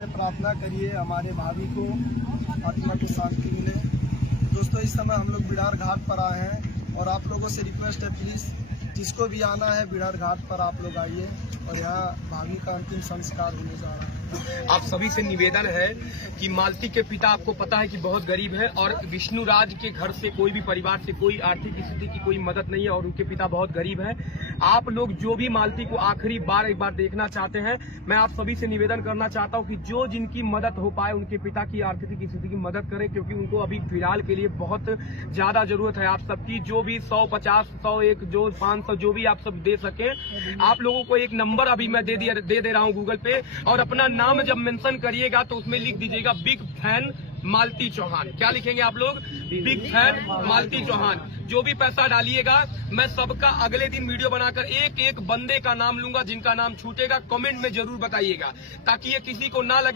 प्रार्थना करिए हमारे भाभी को आत्मा को शांति मिले। दोस्तों, इस समय हम लोग बिडार घाट पर आए हैं और आप लोगों से रिक्वेस्ट है, प्लीज़ जिसको भी आना है बिडार घाट पर आप लोग आइए और यहाँ भाभी का अंतिम संस्कार होने जा रहा है। आप सभी से निवेदन है कि मालती के पिता आपको पता है कि बहुत गरीब है और विष्णु राज के घर से कोई भी परिवार से कोई आर्थिक स्थिति की कोई मदद नहीं है और उनके पिता बहुत गरीब है। आप लोग जो भी मालती को आखिरी बार एक बार देखना चाहते हैं, मैं आप सभी से निवेदन करना चाहता हूं कि जो जिनकी मदद हो पाए उनके पिता की आर्थिक स्थिति की मदद करें, क्योंकि उनको अभी फिलहाल के लिए बहुत ज्यादा जरूरत है आप सबकी। जो भी 150, 101, जो 500 जो भी आप सब दे सके, आप लोगों को एक नंबर अभी मैं दे रहा हूं गूगल पे, और अपना नाम जब मेंशन करिएगा तो उसमें लिख दीजिएगा बिग फैन मालती चौहान। क्या लिखेंगे आप लोग? Big fan Malti Chauhan. जो भी पैसा डालिएगा, मैं सबका अगले दिन वीडियो बनाकर एक एक बंदे का नाम लूंगा, जिनका नाम छूटेगा कमेंट में जरूर बताइएगा, ताकि ये किसी को ना लगे